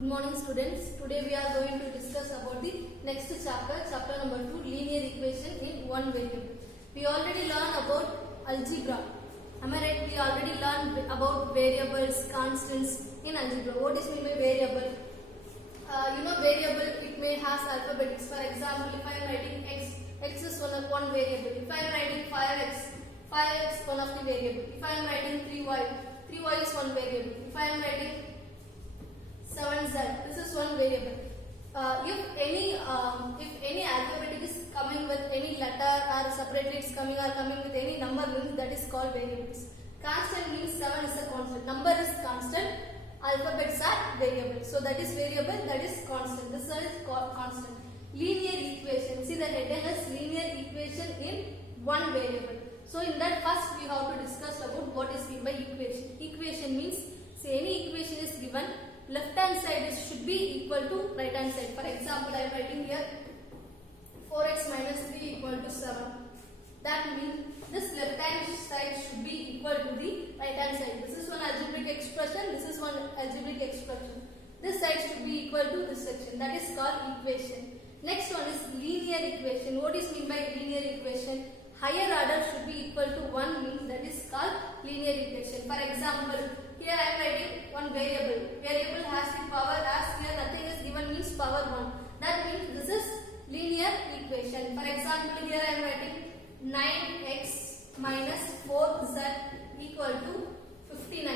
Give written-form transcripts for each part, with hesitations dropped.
Good morning students. Today we are going to discuss about the next chapter, chapter number 2, linear equation in one variable. We already learned about algebra. Am I right? We already learned about variables, constants in algebra. What is mean by variable? Variable, it may has alphabetics. For example, if I am writing x is one variable. If I am writing 5x one of the variable. If I am writing 3y is one variable. If I am writing 7z, this is one variable. If any alphabetic is coming with any letter or separately it's coming with any number, means that is called variables. Constant means 7 is a constant. Number is constant. Alphabets are variable. So that is variable, that is constant. This one is called constant. Linear equation. See the heading is linear equation in one variable. So in that first we have to discuss about what is meant by equation. Equation means, say any equation is given, left hand side should be equal to right hand side. For example, I am writing here 4x minus 3 equal to 7. That means this left hand side should be equal to the right hand side. This is one algebraic expression, this is one algebraic expression. This side should be equal to this section. That is called equation. Next one is linear equation. What is mean by linear equation? Higher order should be equal to 1, means that is called linear equation. For example, here I am writing one variable. Variable has the power, as here nothing is given means power 1. That means this is linear equation. For example, here I am writing 9x minus 4z equal to 59.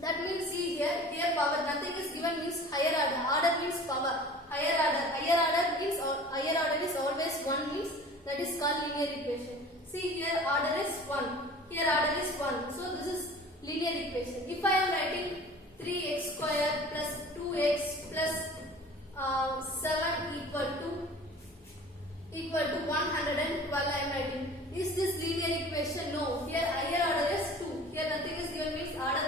That means see here power nothing is given means higher order. Order means power. Higher order means higher order is always 1, means that is called linear equation. See here order is 1. Here order is 1. So this is linear equation. If I am writing 3x square plus 2x plus 7 equal to 112, I am writing. Is this linear equation? No. Here higher order is 2. Here nothing is given means order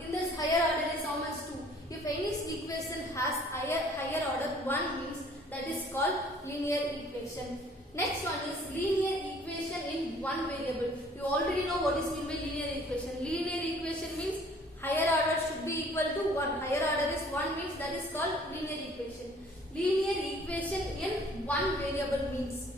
1. In this higher order is how much? 2. If any equation has higher order 1, means that is called linear equation. Next one is linear equation in one variable. You already know what is meant by linear equation. Linear equation means higher order should be equal to 1. Higher order is 1, means that is called linear equation. Linear equation in one variable means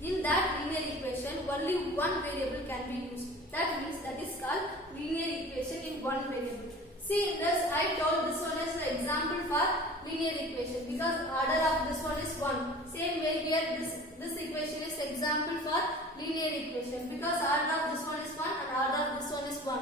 in that linear equation only one variable can be used. That means that is called linear equation in one variable. See in this I told this one is the example for linear equation because order of this one is 1. Same way here this equation is example for linear equation because order of this one is 1 and order of this one is 1.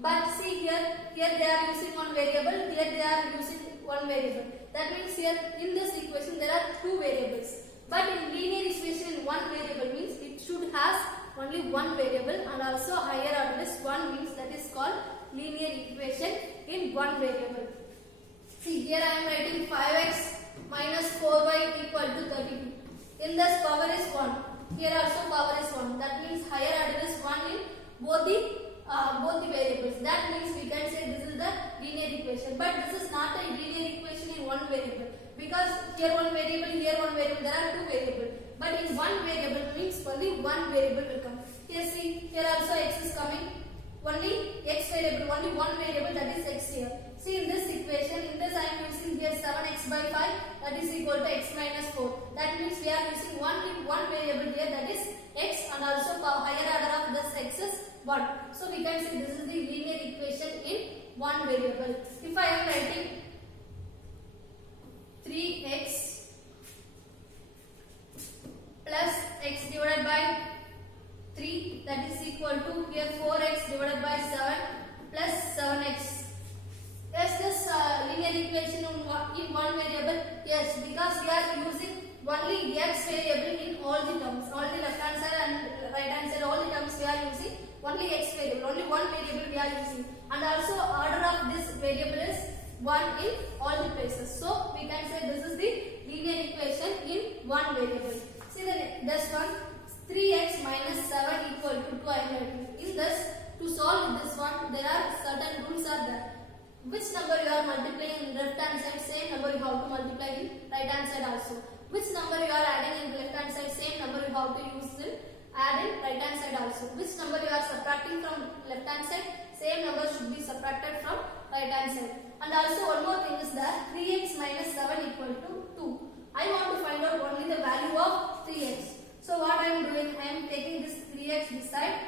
But see here they are using one variable, here they are using one variable. That means here in this equation there are two variables. But in linear equation in one variable means it should has only one variable and also higher order is 1, means that is called linear equation in one variable. See here I am writing 5x minus 4y equal to 32. In this power is 1. Here also power is 1. That means higher order is 1 in both the variables. That means we can say this is the linear equation. But this is not a linear equation in one variable. Because here one variable, here one variable, there are two variables. But in one variable means only one variable will come. Here see, here also x is coming. Only x variable, only one variable, that is x here. See in this equation, in this I am using here 7x by 5, that is equal to x minus 4. That means we are using only one variable here, that is x, and also higher order of this x is 1. So we can say this is the linear equation in one variable. If I am writing 3x plus x divided by 3, that is equal to here 4x divided by 7 plus 7x. Is this linear equation in one variable? Yes, because we are using only x variable in all the terms. All the left hand side and right hand side, all the terms we are using only x variable. Only one variable we are using. And also order of this variable is 1 in all the places. So we can say this is the linear equation in one variable. See this one. 3x minus 7 equal to 2 I am writing. In this, to solve this one, there are certain rules are there. Which number you are multiplying in left hand side, same number you have to multiply in right hand side also. Which number you are adding in left hand side, same number you have to use in add in right hand side also. Which number you are subtracting from left hand side, same number should be subtracted from right hand side. And also one more thing is that 3x equal to 2. I want to find out only the value of 3x. So what I am doing, I am taking this 3x this side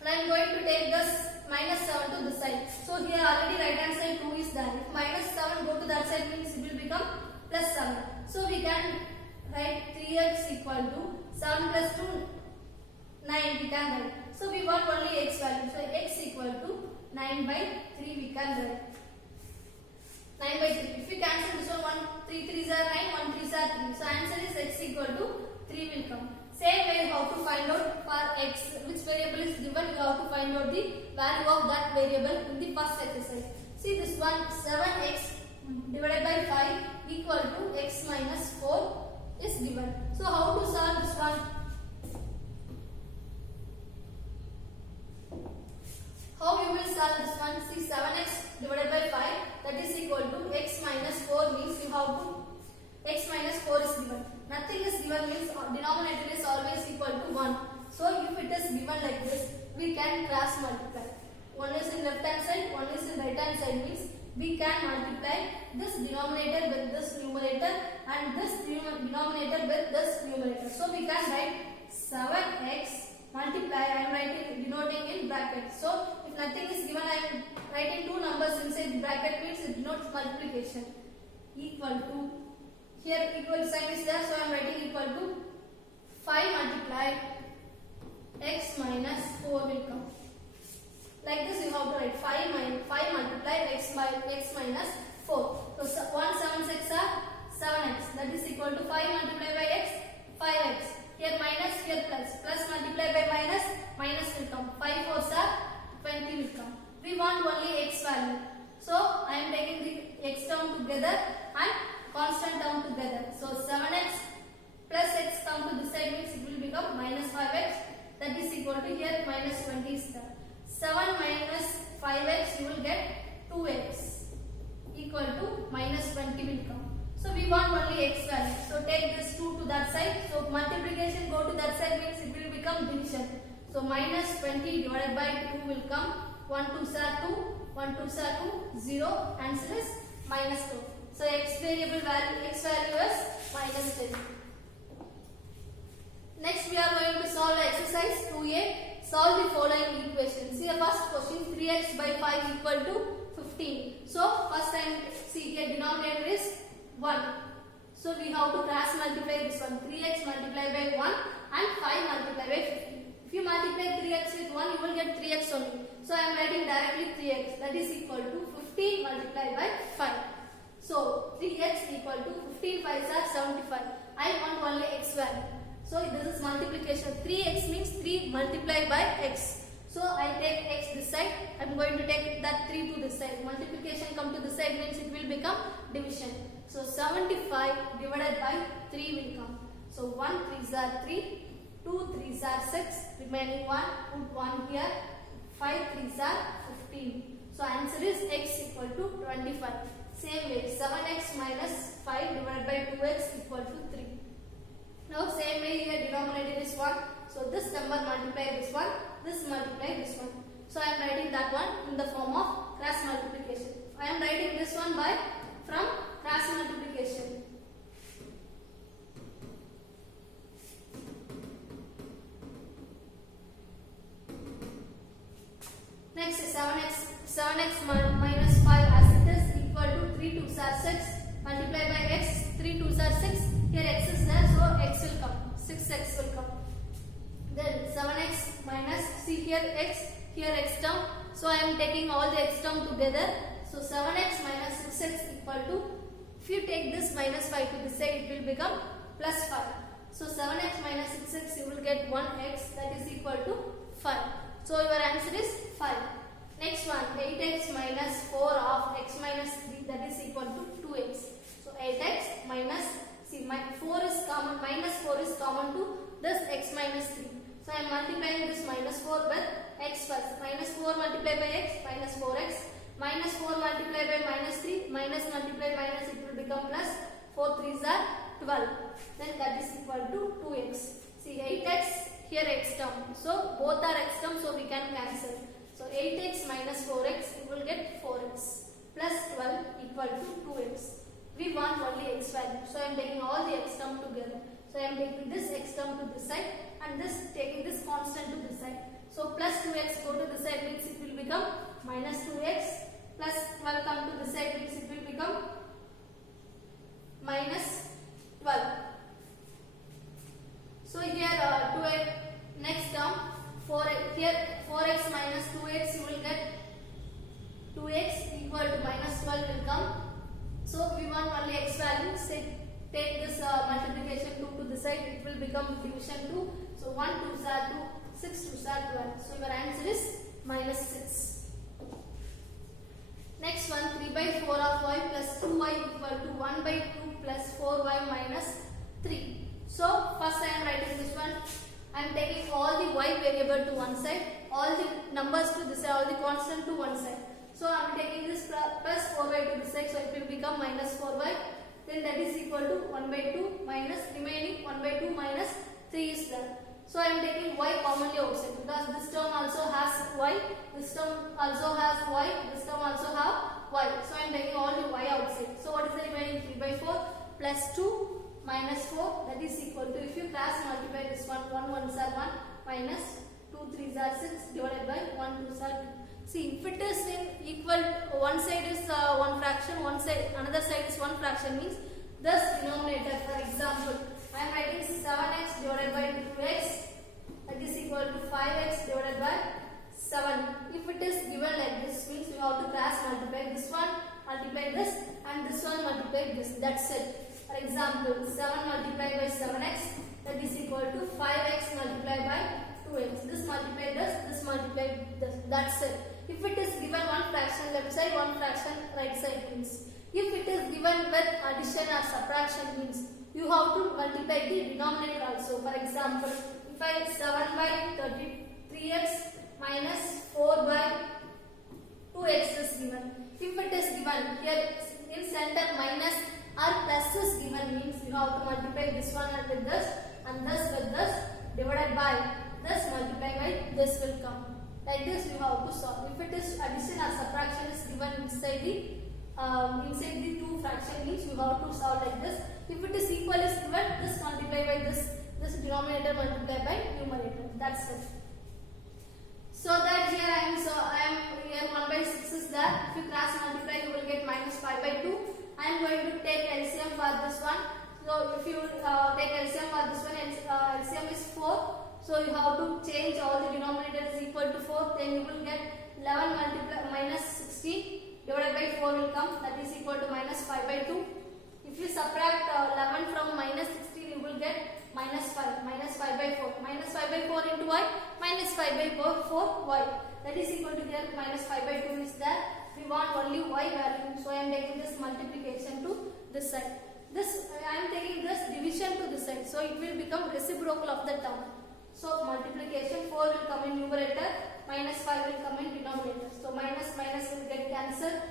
and I am going to take this minus 7 to this side. So here already right hand side 2 is there. If minus 7 go to that side means it will become plus 7. So we can write 3x equal to 7 plus 2, 9 we can write. So we want only x value. So x equal to 9 by 3 we can write. 9 by 3. If we cancel this one, 3 3s are 9, 1 3s are 3. So answer is x equal to 3 will come. Same way how to find out for x, which variable is given, you have to find out the value of that variable in the first exercise. See this one, 7x divided by 5 equal to x minus 4 is given. So how to solve this one? How you will solve this one? See 7x divided by 5 that is equal to x minus 4 means you have to x minus 4 is given. Nothing is given means denominator is always equal to 1. So if it is given like this, we can cross multiply. One is in left hand side, one is in right hand side means we can multiply this denominator with this numerator and this denominator with this numerator. So we can write 7x multiply, I am writing denoting in bracket. So if nothing is given, I am writing two numbers inside bracket means it denotes multiplication. Equal to, here equal sign is there, so I am writing equal to 5 multiply x minus 4 will come. Like this you have to write 5 multiply x minus 4. So 1 7 6 are 7x, that is equal to 5 multiplied by x, 5x. Here minus, here plus. Plus multiplied by minus, minus will come. 5 4s are 20 will come. We want only x value. So I am taking the x term together and constant term together. So 7x plus x come to this side means it will become minus 5x. That is equal to here minus 20 is there. 7 minus 5x you will get 2x equal to minus 20 will come. So we want only x value. So take this 2 to that side. So multiplication go to that side means it will become division. So minus 20 divided by 2 will come. 1 2s are 2, 1 2s are 2, 0. Answer is minus 2. So x variable value, x value is minus 10. Next we are going to solve exercise 2a. Solve the following equation. See the first question, 3x by 5 equal to 15. So first time, see here denominator is 1. So we have to cross multiply this one. 3x multiplied by 1 and 5 multiplied by 15. If you multiply 3x with 1, you will get 3x only. So I am writing directly 3x. That is equal to 15 multiplied by 5. So 3x equal to 15 5s are 75. I want only x value. So this is multiplication. 3x means 3 multiplied by x. So I take x this side. I am going to take that 3 to this side. Multiplication come to this side means it will become division. So 75 divided by 3 will come. So 1 3s are 3, 2 3s are 6, remaining 1, put 1 here, 5 3s are 15. So answer is x equal to 25. Same way 7x minus 5 divided by 2x equal to 3. Now same way here denominator is 1. So this number multiply this one, this multiply this one. So I am writing that one in the form of cross multiplication. I am writing this one by from cross multiplication. Next is 7x minus 5 as it is equal to 3 2s are 6 multiplied by x, 3 2s are 6. Here x is there, so x will come, 6x will come. Then 7x minus, see here x term. So I am taking all the x term together. So 7x minus 6x equal to, if you take this minus 5 to this side, it will become plus 5. So 7x minus 6x, you will get 1x, that is equal to 5. So your answer is 5. Next one, 8x minus 4 of x minus 3, that is equal to 2x. So 8x minus, see my 4 is common, minus 4 is common to this x minus 3. So I am multiplying this minus 4 with x first. Minus 4 multiplied by x, minus 4x. Minus 4 multiplied by minus 3, minus multiplied minus, it will become plus. 4 3s are 12. Then that is equal to 2x. See 8x, here x term. So both are x term, so we can cancel. So 8x minus 4x, you will get 4x plus 12 equal to 2x. We want only x value. So I am taking all the x term together. So I am taking this x term to this side and this taking this constant to this side. So plus 2x go to this side means it will become minus 2x, plus 12 come to this side means it will become minus 12. So here next term 4x, here 4x minus 2x you will get 2x equal to minus 12 will come. So we want only x value. Say take this multiplication 2 to the side, it will become division 2. So 1 2s are 2, 6 2s are 12. So your answer is minus 6. Next one, 3 by 4 of y plus 2y equal to 1 by 2 plus 4y minus 3. So first I am writing this one. I am taking all the y variable to one side, all the numbers to this side, all the constant to one side. So I am taking this plus 4y to this side, so it will become minus 4y. Then that is equal to 1 by 2 minus remaining 1 by 2 minus 3 is there. So I am taking y commonly outside because this term also has y, this term also has y, this term also have y. So I am taking all the y outside. So what is the remaining? 3 by 4 plus 2 minus 4, that is equal to, if you cross multiply this one, 1 1s are 1 minus 2 3s are 6 divided by 1 2s are 2. See, if it is in equal, one side is one fraction, one side, another side is one fraction means this denominator, for example, I am writing 7x divided by 2x, that is equal to 5x divided by 7. If it is given like this means we have to cross multiply this one, multiply this and this one multiply this, that's it. For example, 7 multiplied by 7x, that is equal to 5x multiplied by 2x. This multiply this multiply this, that's it. If it is given one fraction left side, one fraction right side means. If it is given with addition or subtraction means, you have to multiply the denominator also. For example, if I 7 by 33x minus 4 by 2x is given. If it is given here in center minus or plus is given means you have to multiply this one with this and this with this divided by this multiply by this will come. Like this you have to solve. If it is addition or subtraction is given inside the two fraction means you have to solve like this. If it is equal is given, this multiply by this denominator multiply by numerator. That's it. So that here I am here 1 by 6 is there. If you cross multiply you will get minus 5 by 2. I am going to take LCM for this one. So if you take LCM for this one, LCM is 4. So you have to change all the denominators equal to 4. Then you will get 11 multiply minus 16 divided by 4 will come. That is equal to minus 5 by 2. If you subtract 11 from minus 16, you will get minus 5. Minus 5 by 4. Minus 5 by 4 into y. Minus 5 by 4 y. That is equal to here minus 5 by 2 is there. We want only y value. So I am taking this multiplication to this side. This I am taking this division to this side. So it will become reciprocal of the term. So multiplication 4 will come in numerator, minus 5 will come in denominator. So minus minus will get cancelled.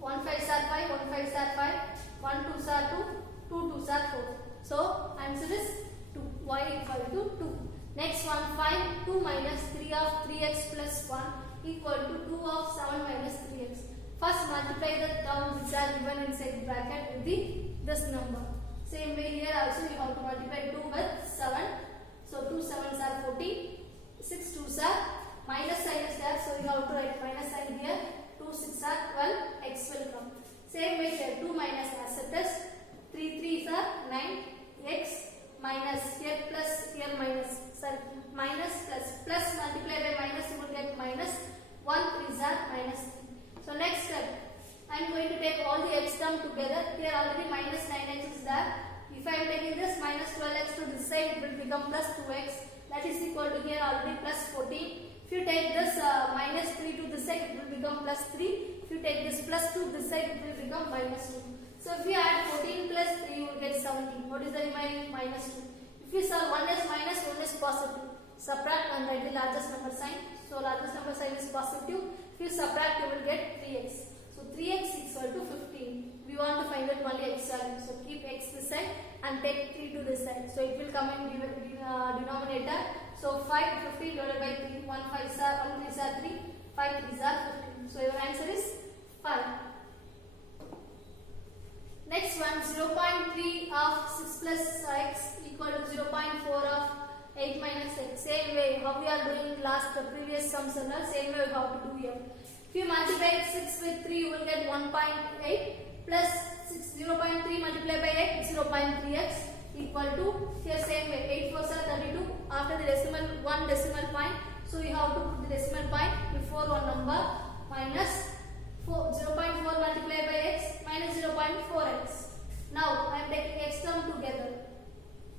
1 5s are 5, 1 5s are 5, 1 2s are 2, 2 2s are 4. So answer is 2, y equal to 2. Next one, find 2 minus 3 of 3x plus 1 equal to 2 of 7 minus 3x. First multiply the terms which are given inside the bracket with this number. Same way here also you have to multiply 2 with 7. So 2 7s are 14, 6 2s are minus sign is there, so you have to write minus sign here. 2 6 are 12, x will come. Same way here 2 minus as it is, 3 3s are 9, x minus here plus here minus, sorry, minus plus multiply by minus you will get minus 1 3s are minus 3. So next step, I am going to take all the x term together. Here already minus 9x is there. If I am taking this minus 12x to this side, it will become plus 2x. That is equal to here already plus 14. If you take this minus 3 to this side, it will become plus 3. If you take this plus 2 this side, it will become minus 2. So if you add 14 plus 3, you will get 17. What is the remaining? Minus 2. If you solve 1 is minus, 1 is positive. Subtract and write the largest number sign. So largest number sign is positive. If you subtract, you will get 3x. So 3x equal to 15. We want to find out only x value. So keep x this side and take 3 to this side. So it will come in denominator. So 5 15 divided by 3. 1 5s are 1 3s are 3. 5 3s are 15. So your answer is 5. Next one, 0.3 of 6 plus x equal to 0.4 of 8 minus x. Same way, how we are doing the previous sums and all, same way we have to do here. If you multiply 6 with 3, you will get 1.8 plus 0.3 multiplied by x, 0.3x equal to, here same way, 8 4s are 32. After the decimal, one decimal point, so you have to put the decimal point before one number, minus 0.4 multiplied by x minus 0.4x. Now I am taking x term together.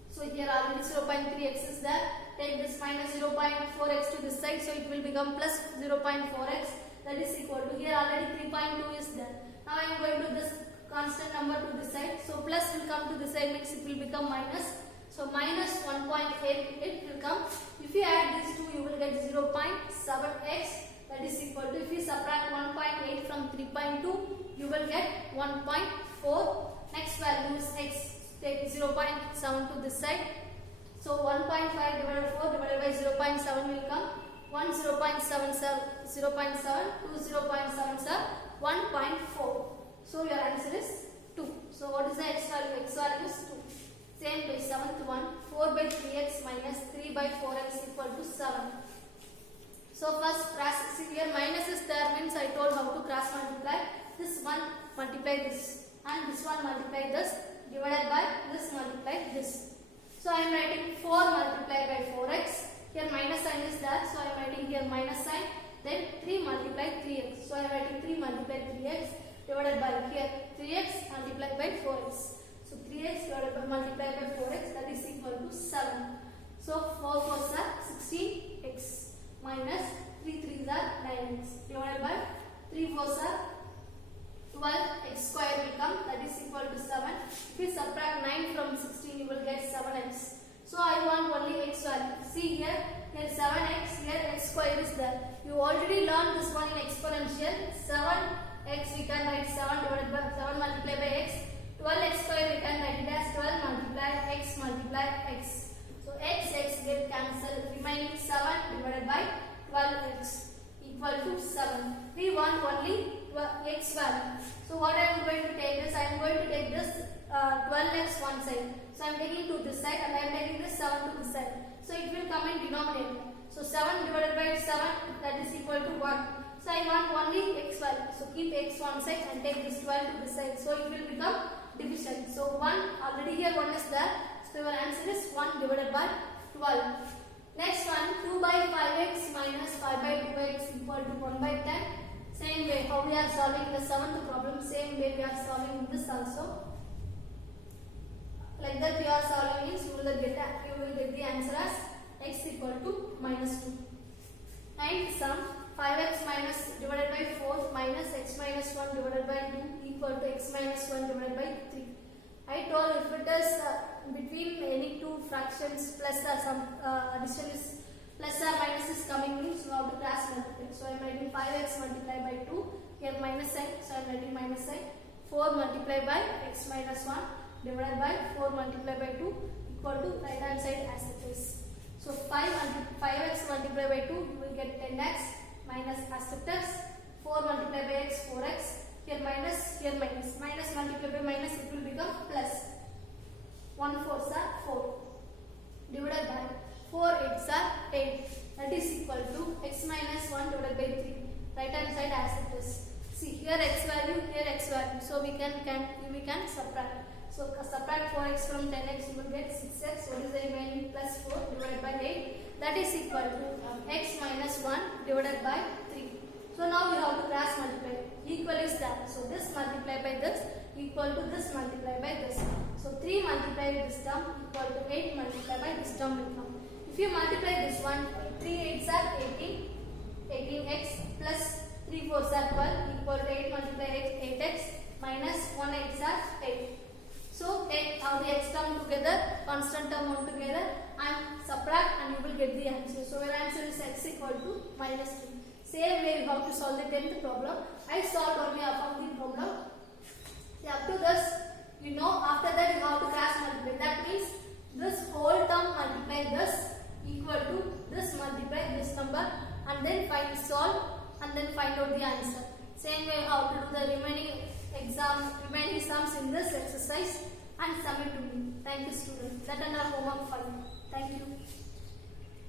So here already 0.3x is there. Take this minus 0.4x to this side, so it will become plus 0.4x. That is equal to, here already 3.2 is there. Now I am going to this constant number to this side. So plus will come to this side, means it will become minus. So minus 1.8 it will come. If you add these two, you will get 0.7x. That is equal to, if you subtract 1.8 from 3.2, you will get 1.4. Next value is x. Take 0.7 to this side. So 1.5 divided by 4 divided by 0.7 will come. 1 0.7, 2 0.7, 1.4. So your answer is 2. So what is the x value? X value is 2. Same way, 7th one, 4 by 3x minus 3 by 4x equal to 7. So first cross, see here minus is there, means I told how to cross multiply. This one multiply this and this one multiply this, divided by this multiply this. So I am writing 4 multiplied by 4x. Here minus sign is there, so I am writing here minus sign. Then 3 multiplied 3x. So I am writing 3 multiplied 3x divided by here 3x multiplied by 4x. So 3x divided by multiplied by 4x, that is equal to 7. So 4 4s are 16x minus 3 3s are 9x divided by 3 4s are 12x square will come, that is equal to 7. If you subtract 9 from 16, you will get 7x. So I want only x value. See here 7x, here x square is there. You already learned this one in exponential. 7x we can write 7 divided by 7 multiplied by x. 12x square we can write it as 12 multiplied x multiplied x. So x get cancelled. Remaining 7 divided by 12x equal to 7. We want only x value. So what I am going to take this, I am going to take this 12x one side. So I am taking to this side and I am taking this 7 to this side. So it will come in denominator. So 7 divided by 7, that is equal to 1. So I want only x value. So keep x one side and take this 12 to this side. So it will become division. So 1, already here 1 is there. So your answer is 1 divided by 12. Next one, 2 by 5x minus 5 by 2x equal to 1 by 10. Same way, how we are solving the 7th problem, same way we are solving this also. Like that we are solving means you will get the answer as x equal to minus 2. Ninth sum, 5x minus divided by 4 minus x minus 1 divided by 2 equal to x minus 1 divided by 3. I told if it is between any two fractions plus some addition is plus or minus is coming, means you have to cross multiply. So I am writing 5x multiplied by 2, here minus sign, so I am writing minus sign. 4 multiplied by x minus 1 divided by 4 multiplied by 2 equal to right hand side as it is. So 5x multiplied by 2, you will get 10x minus as it is. 4 multiplied by x, 4x. Here minus, here minus. Minus multiplied by minus, it will become plus. 1 4s are 4. Divided by 4 8s are 8. That is equal to x minus 1 divided by 3. Right hand side as it is. See here x value, here x value. So we can subtract. So subtract 4x from 10x, you will get 6x. What is the remaining? Plus 4 divided by 8. That is equal to x minus 1 divided by 3. So now you have to cross multiply. Equal is that. So this multiplied by this equal to this multiplied by this. So 3 multiplied by this term equal to 8 multiplied by this term will come. If you multiply this one, 3 8s are 18. 18x plus 3 4s are 12 equal to 8 multiplied by 8x minus 1 8s are 8. So take all the x term together, constant term all together and subtract and you will get the answer. So your answer is x equal to minus 3. Same way you have to solve the 10th problem. I solved only half of the problem. See, up to this, you know, after that you have to cross multiply. That means this whole term multiply this equal to this multiply this number and then solve and then find out the answer. Same way you have to do the remaining sums in in this exercise and submit to me. Thank you, students. That and our homework file. Thank you.